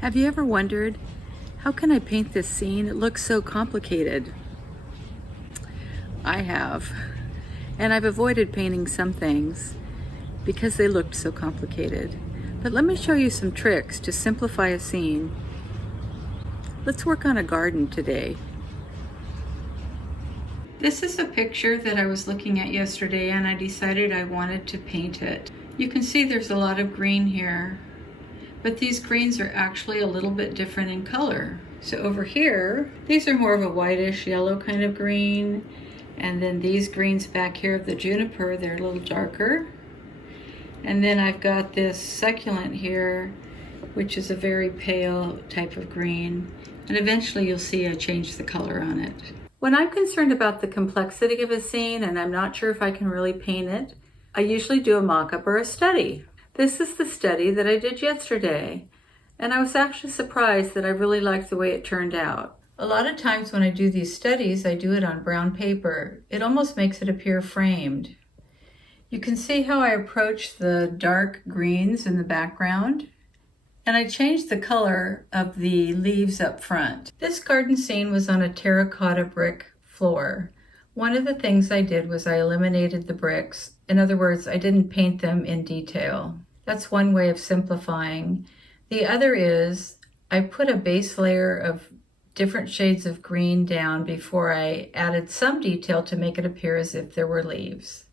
Have you ever wondered, how can I paint this scene? It looks so complicated. I have. And I've avoided painting some things because they looked so complicated. But let me show you some tricks to simplify a scene. Let's work on a garden today. This is a picture that I was looking at yesterday and I decided I wanted to paint it. You can see there's a lot of green here, but these greens are actually a little bit different in color. So over here, these are more of a whitish yellow kind of green. And then these greens back here of the juniper, they're a little darker. And then I've got this succulent here, which is a very pale type of green. And eventually you'll see I change the color on it. When I'm concerned about the complexity of a scene and I'm not sure if I can really paint it, I usually do a mock-up or a study. This is the study that I did yesterday. And I was actually surprised that I really liked the way it turned out. A lot of times when I do these studies, I do it on brown paper. It almost makes it appear framed. You can see how I approach the dark greens in the background. And I changed the color of the leaves up front. This garden scene was on a terracotta brick floor. One of the things I did was I eliminated the bricks. In other words, I didn't paint them in detail. That's one way of simplifying. The other is I put a base layer of different shades of green down before I added some detail to make it appear as if there were leaves.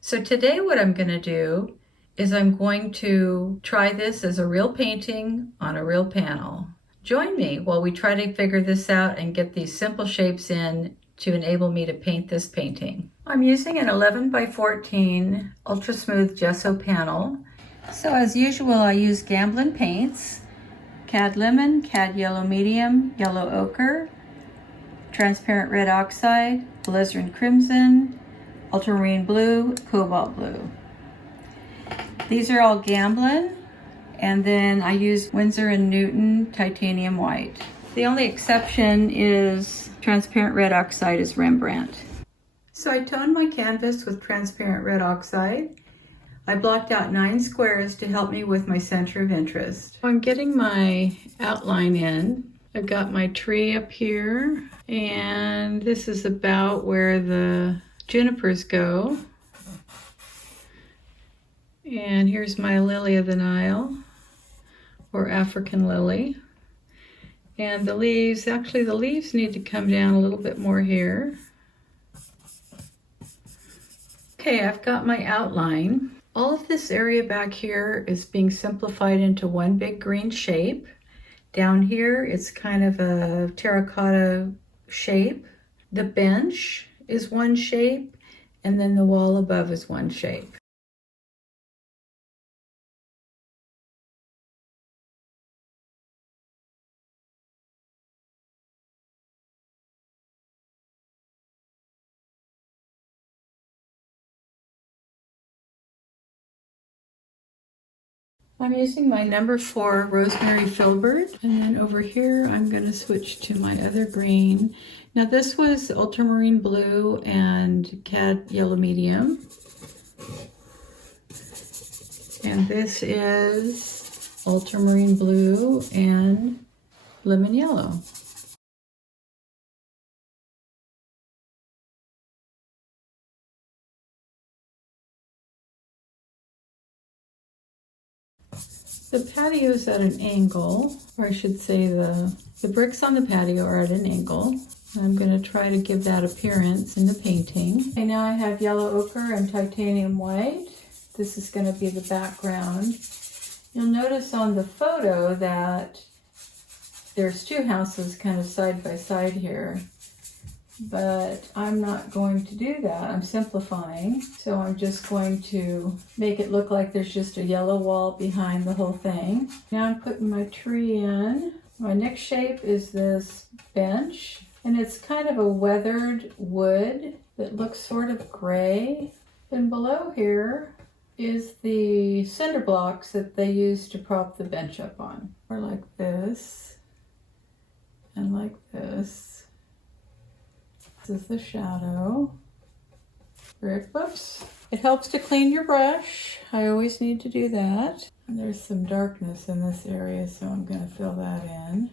So today what I'm going to do is I'm going to try this as a real painting on a real panel. Join me while we try to figure this out and get these simple shapes in to enable me to paint this painting. I'm using an 11 by 14 ultra smooth gesso panel. So as usual, I use Gamblin paints, Cad Lemon, Cad Yellow Medium, Yellow Ochre, Transparent Red Oxide, Alizarin Crimson, Ultramarine Blue, Cobalt Blue. These are all Gamblin, and then I use Winsor & Newton Titanium White. The only exception is Transparent Red Oxide is Rembrandt. So I toned my canvas with Transparent Red Oxide. I blocked out 9 squares to help me with my center of interest. I'm getting my outline in. I've got my tree up here, and this is about where the junipers go. And here's my lily of the Nile, or African lily. And the leaves, actually the leaves need to come down a little bit more here. Okay, I've got my outline. All of this area back here is being simplified into one big green shape. Down here, it's kind of a terracotta shape. The bench is one shape, and then the wall above is one shape. I'm using my number 4 Rosemary Filbert, and then over here I'm going to switch to my other green. Now this was Ultramarine Blue and Cad Yellow Medium, and this is Ultramarine Blue and Lemon Yellow. The patio is at an angle, or I should say the bricks on the patio are at an angle. I'm going to try to give that appearance in the painting. Okay, now I have yellow ochre and titanium white. This is going to be the background. You'll notice on the photo that there's 2 houses kind of side by side here. But I'm not going to do that. I'm simplifying. So I'm just going to make it look like there's just a yellow wall behind the whole thing. Now I'm putting my tree in. My next shape is this bench. And it's kind of a weathered wood that looks sort of gray. And below here is the cinder blocks that they use to prop the bench up on. Or like this. And like this. This is the shadow. Whoops. It helps to clean your brush. I always need to do that. And there's some darkness in this area, so I'm going to fill that in.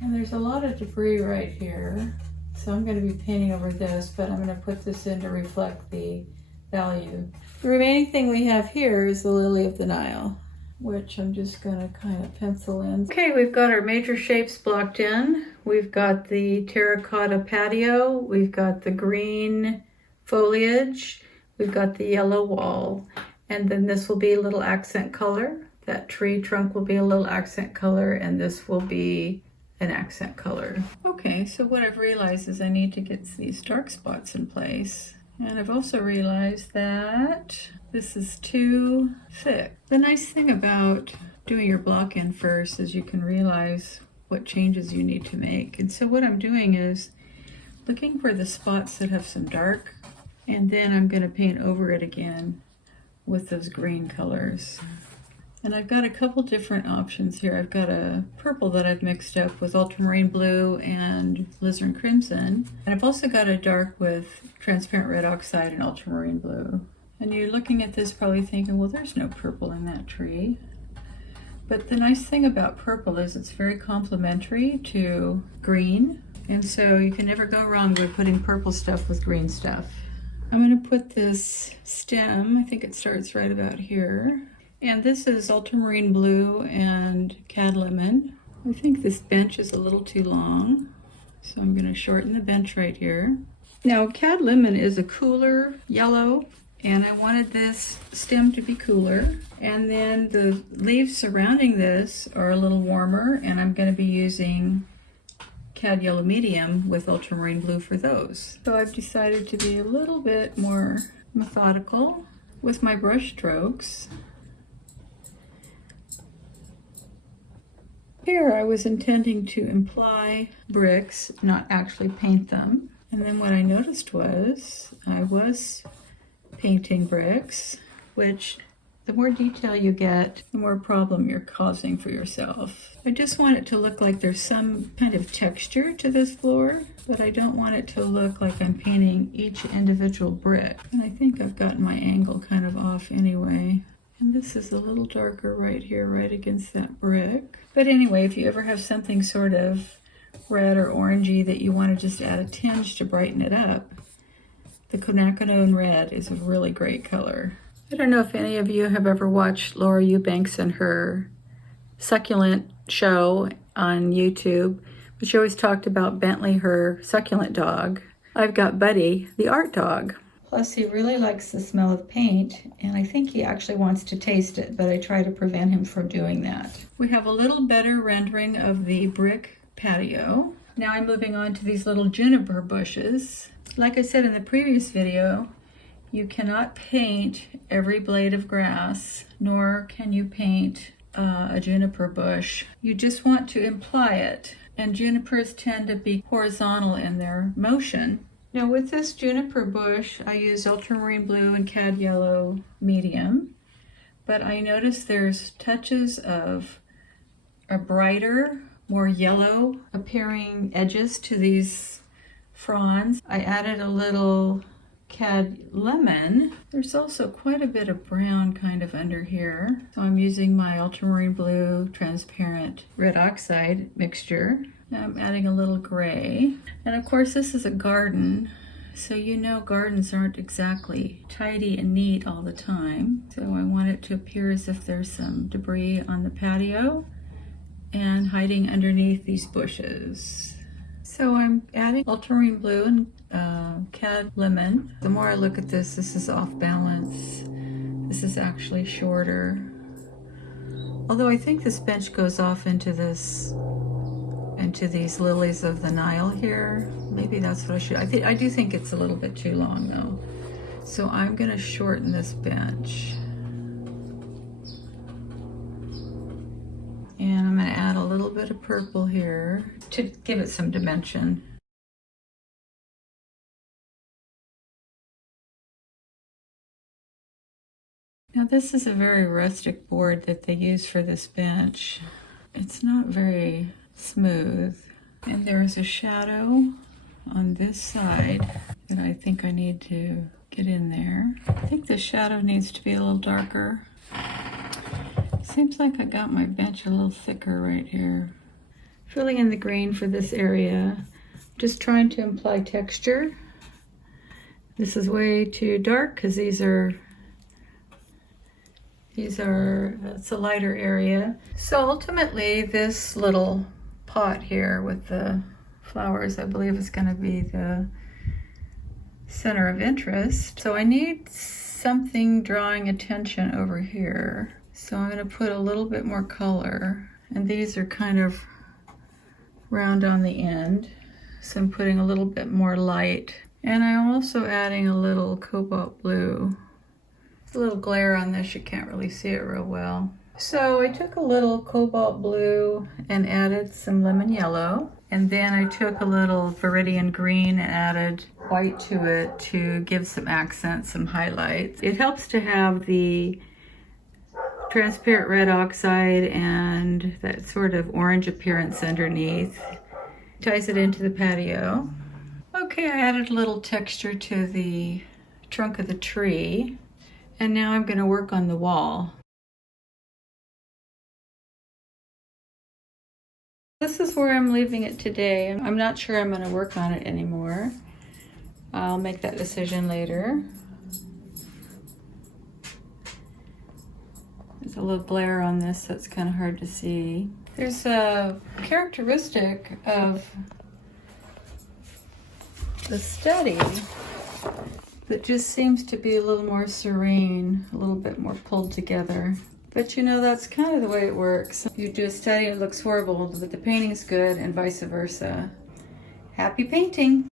And there's a lot of debris right here. So I'm going to be painting over this, but I'm going to put this in to reflect the value. The remaining thing we have here is the lily of the Nile, which I'm just going to kind of pencil in. Okay, we've got our major shapes blocked in. We've got the terracotta patio. We've got the green foliage. We've got the yellow wall. And then this will be a little accent color. That tree trunk will be a little accent color, and this will be an accent color. Okay, so what I've realized is I need to get these dark spots in place. And I've also realized that this is too thick. The nice thing about doing your block in first is you can realize what changes you need to make. And so what I'm doing is looking for the spots that have some dark, and then I'm going to paint over it again with those green colors. And I've got a couple different options here. I've got a purple that I've mixed up with ultramarine blue and alizarin crimson. And I've also got a dark with transparent red oxide and ultramarine blue. And you're looking at this probably thinking, well, there's no purple in that tree. But the nice thing about purple is it's very complementary to green. And so you can never go wrong with putting purple stuff with green stuff. I'm going to put this stem, I think it starts right about here. And this is ultramarine blue and cad lemon. I think this bench is a little too long, so I'm going to shorten the bench right here. Now, cad lemon is a cooler yellow, and I wanted this stem to be cooler. And then the leaves surrounding this are a little warmer, and I'm going to be using cad yellow medium with ultramarine blue for those. So I've decided to be a little bit more methodical with my brush strokes. Here I was intending to imply bricks, not actually paint them. And then what I noticed was I was painting bricks, which the more detail you get, the more problem you're causing for yourself. I just want it to look like there's some kind of texture to this floor, but I don't want it to look like I'm painting each individual brick. And I think I've gotten my angle kind of off anyway. And this is a little darker right here, right against that brick. But anyway, if you ever have something sort of red or orangey that you want to just add a tinge to brighten it up, the quinacridone red is a really great color. I don't know if any of you have ever watched Laura Eubanks and her succulent show on YouTube, but she always talked about Bentley, her succulent dog. I've got Buddy, the art dog. Plus, he really likes the smell of paint, and I think he actually wants to taste it, but I try to prevent him from doing that. We have a little better rendering of the brick patio. Now I'm moving on to these little juniper bushes. Like I said in the previous video, you cannot paint every blade of grass, nor can you paint a juniper bush. You just want to imply it, and junipers tend to be horizontal in their motion. Now with this juniper bush, I use ultramarine blue and cad yellow medium, but I notice there's touches of a brighter, more yellow appearing edges to these fronds. I added a little cad lemon. There's also quite a bit of brown kind of under here. So I'm using my ultramarine blue transparent red oxide mixture. I'm adding a little gray. And of course this is a garden, so you know gardens aren't exactly tidy and neat all the time. So I want it to appear as if there's some debris on the patio and hiding underneath these bushes. So I'm adding ultramarine blue and cad lemon. The more I look at this, this is off balance. This is actually shorter. Although I think this bench goes off into these lilies of the Nile here. Maybe that's what I should. I do think it's a little bit too long though. So I'm gonna shorten this bench. And I'm gonna add a little bit of purple here to give it some dimension. Now this is a very rustic board that they use for this bench. It's not very smooth. And there's a shadow on this side that I think I need to get in there. I think the shadow needs to be a little darker. Seems like I got my bench a little thicker right here. Filling in the green for this area. Just trying to imply texture. This is way too dark because it's a lighter area. So ultimately this little pot here with the flowers, I believe, is going to be the center of interest. So I need something drawing attention over here. So I'm going to put a little bit more color, and these are kind of round on the end. So I'm putting a little bit more light, and I'm also adding a little cobalt blue. There's a little glare on this, you can't really see it real well. So I took a little cobalt blue and added some lemon yellow, and then I took a little viridian green and added white to it to give some accent, some highlights. It helps to have the transparent red oxide and that sort of orange appearance underneath. Ties it into the patio. Okay, I added a little texture to the trunk of the tree, and now I'm going to work on the wall. This is where I'm leaving it today. I'm not sure I'm going to work on it anymore. I'll make that decision later. There's a little glare on this, so it's kind of hard to see. There's a characteristic of the study that just seems to be a little more serene, a little bit more pulled together. But you know, that's kind of the way it works. You do a study and it looks horrible, but the painting's good, and vice versa. Happy painting!